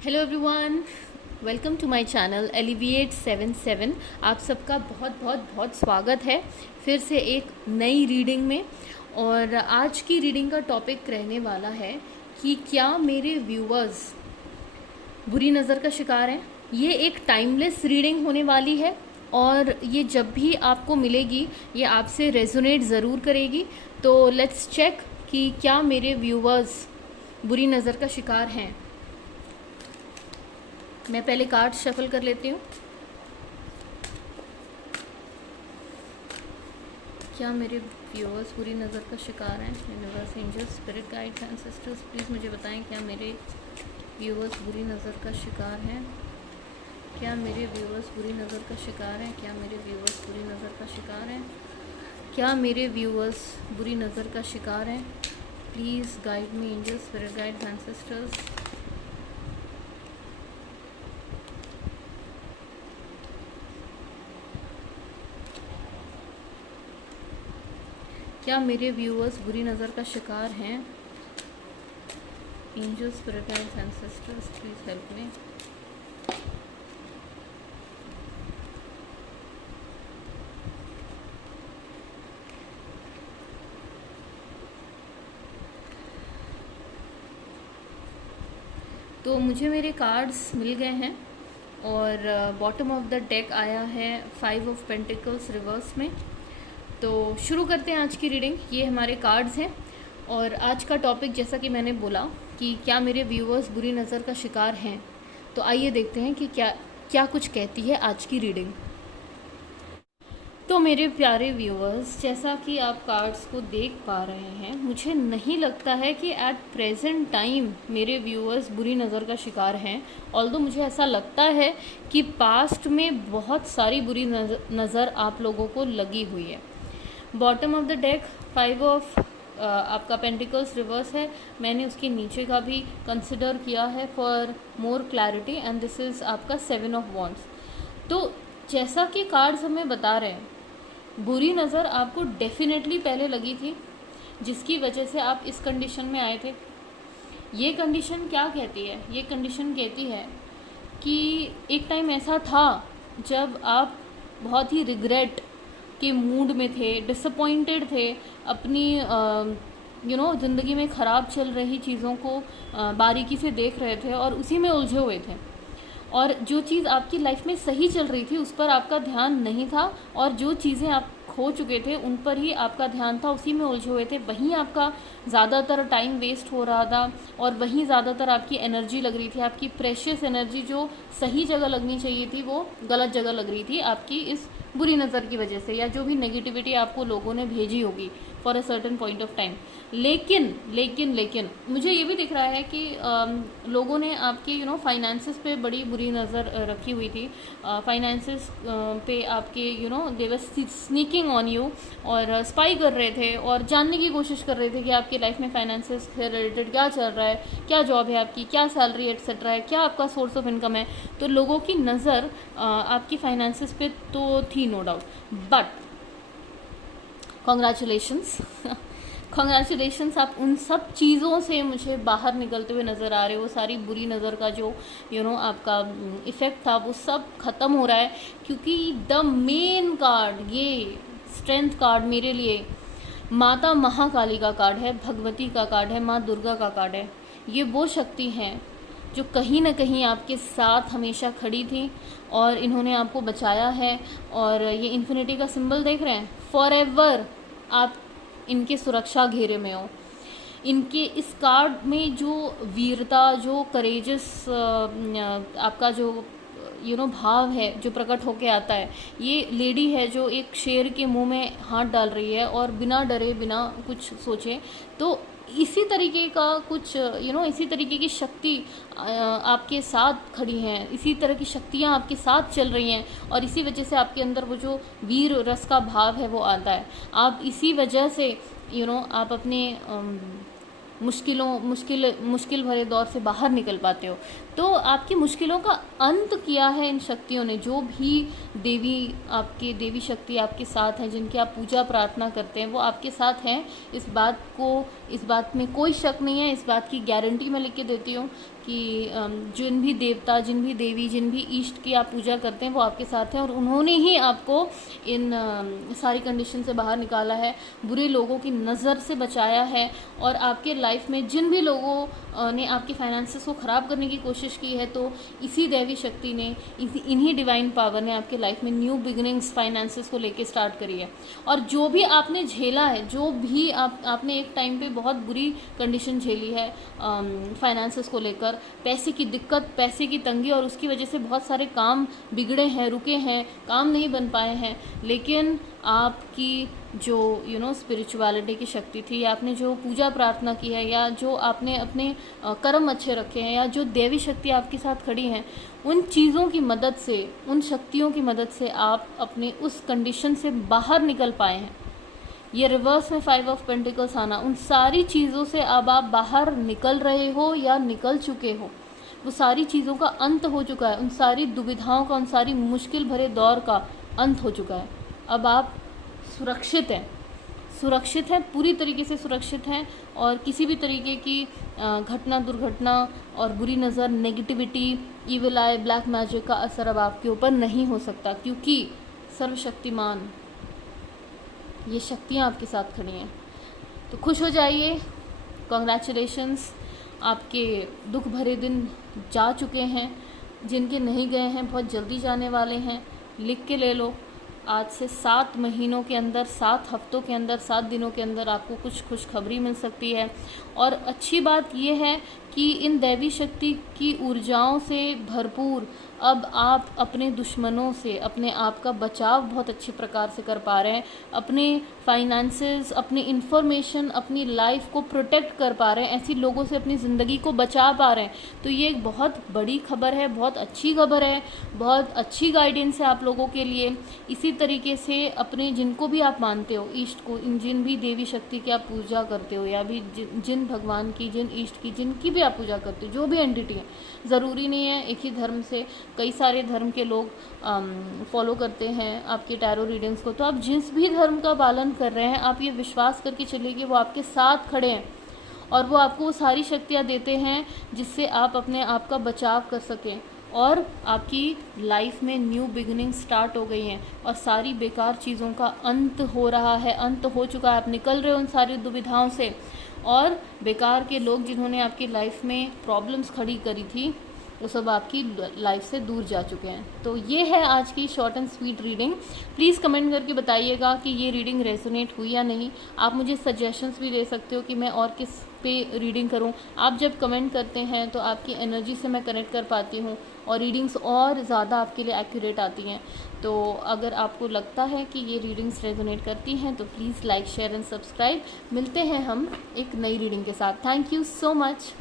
Hello everyone, welcome to my channel elevate 77। आप सबका बहुत बहुत बहुत स्वागत है फिर से एक नई रीडिंग में। और आज की रीडिंग का टॉपिक रहने वाला है कि क्या मेरे व्यूअर्स बुरी नज़र का शिकार हैं। ये एक टाइमलेस रीडिंग होने वाली है और ये जब भी आपको मिलेगी ये आपसे रेजोनेट ज़रूर करेगी। तो लेट्स चेक कि क्या मेरे व्यूअर्स बुरी नज़र का शिकार हैं। मैं पहले कार्ड शफल कर लेती हूँ। क्या मेरे व्यूअर्स बुरी नज़र का शिकार हैं। Universe, angels, spirit guides and sisters, please मुझे बताएं क्या मेरे व्यूअर्स बुरी नज़र का शिकार हैं। क्या मेरे व्यूअर्स बुरी नज़र का शिकार हैं। क्या मेरे व्यूअर्स बुरी नज़र का शिकार हैं। क्या मेरे व्यूअर्स बुरी नज़र का शिकार हैं। Please guide me angels, spirit guides and sisters. क्या मेरे व्यूअर्स बुरी नज़र का शिकार हैं। Angels, spirit guides and sisters, please help me. तो मुझे मेरे कार्ड्स मिल गए हैं और बॉटम ऑफ द डेक आया है 5 ऑफ पेंटिकल्स रिवर्स में। तो शुरू करते हैं आज की रीडिंग। ये हमारे कार्ड्स हैं और आज का टॉपिक, जैसा कि मैंने बोला कि क्या मेरे व्यूअर्स बुरी नज़र का शिकार हैं, तो आइए देखते हैं कि क्या कुछ कहती है आज की रीडिंग। तो मेरे प्यारे व्यूअर्स, जैसा कि आप कार्ड्स को देख पा रहे हैं, मुझे नहीं लगता है कि एट प्रेजेंट टाइम मेरे व्यूअर्स बुरी नज़र का शिकार हैं। ऑल्दो मुझे ऐसा लगता है कि पास्ट में बहुत सारी बुरी नज़र आप लोगों को लगी हुई है। Bottom of the deck 5 of आपका पेंटिकल्स रिवर्स है। मैंने उसके नीचे का भी कंसिडर किया है for more clarity, and this is आपका 7 ऑफ वॉन्ड्स। तो जैसा कि कार्ड्स हमें बता रहे हैं, बुरी नज़र आपको डेफिनेटली पहले लगी थी, जिसकी वजह से आप इस कंडीशन में आए थे। ये कंडीशन क्या कहती है? ये कंडीशन कहती है कि एक टाइम ऐसा था जब आप बहुत ही रिग्रेट के मूड में थे, डिसअपॉइंटेड थे, अपनी ज़िंदगी में ख़राब चल रही चीज़ों को बारीकी से देख रहे थे और उसी में उलझे हुए थे। और जो चीज़ आपकी लाइफ में सही चल रही थी उस पर आपका ध्यान नहीं था, और जो चीज़ें आप खो चुके थे उन पर ही आपका ध्यान था, उसी में उलझे हुए थे। वहीं आपका ज़्यादातर टाइम वेस्ट हो रहा था और वहीं ज़्यादातर आपकी एनर्जी लग रही थी। आपकी प्रेशियस एनर्जी जो सही जगह लगनी चाहिए थी वो गलत जगह लग रही थी आपकी इस बुरी नज़र की वजह से, या जो भी नेगेटिविटी आपको लोगों ने भेजी होगी for a certain point of time. लेकिन मुझे ये भी दिख रहा है कि लोगों ने आपके फाइनेंसेस पे बड़ी बुरी नज़र रखी हुई थी। फाइनेंसेस पे आपके दे वर स्नीकिंग ऑन यू, और स्पाई कर रहे थे और जानने की कोशिश कर रहे थे कि आपकी लाइफ में फाइनेंसेस से रिलेटेड क्या चल रहा है, क्या जॉब है आपकी, क्या सैलरी एट्सेट्रा है, क्या आपका सोर्स ऑफ इनकम है। तो लोगों की नज़र आपकी फाइनेंसेस पे तो थी, no doubt, but congratulations congratulations, आप उन सब चीज़ों से मुझे बाहर निकलते हुए नज़र आ रहे हो। वो सारी बुरी नज़र का जो आपका इफ़ेक्ट था वो सब ख़त्म हो रहा है, क्योंकि द मेन कार्ड, ये स्ट्रेंथ कार्ड मेरे लिए माता महाकाली का कार्ड है, भगवती का कार्ड है, माँ दुर्गा का कार्ड है। ये वो शक्ति हैं जो कहीं ना कहीं आपके साथ हमेशा खड़ी थी और इन्होंने आपको बचाया है। और ये इन्फिनिटी का सिंबल देख रहे हैं, फॉर एवर आप इनके सुरक्षा घेरे में हो। इनके इस कार्ड में जो वीरता, जो करेजस आपका जो भाव है जो प्रकट होके आता है, ये लेडी है जो एक शेर के मुंह में हाथ डाल रही है और बिना डरे, बिना कुछ सोचे। तो इसी तरीके का कुछ इसी तरीके की शक्ति आपके साथ खड़ी हैं, इसी तरह की शक्तियाँ आपके साथ चल रही हैं, और इसी वजह से आपके अंदर वो जो वीर रस का भाव है वो आता है। आप इसी वजह से आप अपने मुश्किल भरे दौर से बाहर निकल पाते हो। तो आपकी मुश्किलों का अंत किया है इन शक्तियों ने। जो भी देवी शक्ति आपके साथ हैं, जिनकी आप पूजा प्रार्थना करते हैं, वो आपके साथ हैं। इस बात में कोई शक नहीं है, इस बात की गारंटी मैं लिख के देती हूँ कि जिन भी देवता, जिन भी देवी, जिन भी इष्ट की आप पूजा करते हैं वो आपके साथ हैं और उन्होंने ही आपको इन सारी कंडीशन से बाहर निकाला है, बुरे लोगों की नज़र से बचाया है। और आपके लाइफ में जिन भी लोगों ने आपके फाइनेंसेस को ख़राब करने की कोशिश की है, तो इसी दैवी शक्ति ने, इन्हीं डिवाइन पावर ने आपके लाइफ में न्यू बिगिनिंग्स फाइनेंसेस को लेके स्टार्ट करी है। और जो भी आपने झेला है, जो भी आपने एक टाइम पे बहुत बुरी कंडीशन झेली है फाइनेंसेस को लेकर, पैसे की दिक्कत, पैसे की तंगी, और उसकी वजह से बहुत सारे काम बिगड़े हैं, रुके हैं, काम नहीं बन पाए हैं, लेकिन आपकी जो स्पिरिचुअलिटी की शक्ति थी, या आपने जो पूजा प्रार्थना की है, या जो आपने अपने कर्म अच्छे रखे हैं, या जो देवी शक्ति आपके साथ खड़ी हैं, उन चीज़ों की मदद से, उन शक्तियों की मदद से आप अपने उस कंडीशन से बाहर निकल पाए हैं। ये रिवर्स में 5 ऑफ पेंटिकल्स आना, उन सारी चीज़ों से अब आप बाहर निकल रहे हो या निकल चुके हो। वो सारी चीज़ों का अंत हो चुका है, उन सारी दुविधाओं का, उन सारी मुश्किल भरे दौर का अंत हो चुका है। अब आप सुरक्षित हैं, पूरी तरीके से सुरक्षित हैं, और किसी भी तरीके की घटना, दुर्घटना और बुरी नज़र, नेगेटिविटी, ईविल आई, ब्लैक मैजिक का असर अब आपके ऊपर नहीं हो सकता, क्योंकि सर्वशक्तिमान ये शक्तियाँ आपके साथ खड़ी हैं। तो खुश हो जाइए, कॉन्ग्रेचुलेशंस, आपके दुख भरे दिन जा चुके हैं। जिनके नहीं गए हैं बहुत जल्दी जाने वाले हैं, लिख के ले लो। आज से 7 महीनों के अंदर, 7 हफ्तों के अंदर, 7 दिनों के अंदर आपको कुछ खुशखबरी मिल सकती है। और अच्छी बात यह है कि इन दैवी शक्ति की ऊर्जाओं से भरपूर अब आप अपने दुश्मनों से अपने आप का बचाव बहुत अच्छे प्रकार से कर पा रहे हैं, अपने फाइनेंसेस, अपनी इंफॉर्मेशन, अपनी लाइफ को प्रोटेक्ट कर पा रहे हैं, ऐसी लोगों से अपनी ज़िंदगी को बचा पा रहे हैं। तो ये एक बहुत बड़ी खबर है, बहुत अच्छी खबर है, बहुत अच्छी गाइडेंस है आप लोगों के लिए। इसी तरीके से अपने जिनको भी आप मानते हो, इष्ट को, जिन भी देवी शक्ति की आप पूजा करते हो, या भी जिन भगवान की, जिन इष्ट की, जिनकी भी आप पूजा करते हो, जो भी एंटिटी है, ज़रूरी नहीं है एक ही धर्म से, कई सारे धर्म के लोग फॉलो करते हैं आपके टैरो रीडिंग्स को। तो आप जिस भी धर्म का पालन कर रहे हैं, आप ये विश्वास करके चलिए कि वो आपके साथ खड़े हैं और वो आपको वो सारी शक्तियाँ देते हैं जिससे आप अपने आप का बचाव कर सकें, और आपकी लाइफ में न्यू बिगिनिंग स्टार्ट हो गई हैं, और सारी बेकार चीज़ों का अंत हो रहा है, अंत हो चुका है। आप निकल रहे हो उन सारी दुविधाओं से, और बेकार के लोग जिन्होंने आपकी लाइफ में प्रॉब्लम्स खड़ी करी थी, वो सब आपकी लाइफ से दूर जा चुके हैं। तो ये है आज की short and sweet reading. Please comment करके बताइएगा कि ये रीडिंग रेजोनेट हुई या नहीं। आप मुझे सजेशंस भी दे सकते हो कि मैं और किस पे रीडिंग करूं। आप जब कमेंट करते हैं तो आपकी एनर्जी से मैं कनेक्ट कर पाती हूं, और रीडिंग्स और ज़्यादा आपके लिए एक्यूरेट आती हैं। तो अगर आपको लगता है कि ये रीडिंग्स रेजोनेट करती हैं तो please like, share and subscribe. मिलते हैं हम एक नई रीडिंग के साथ। Thank you so much.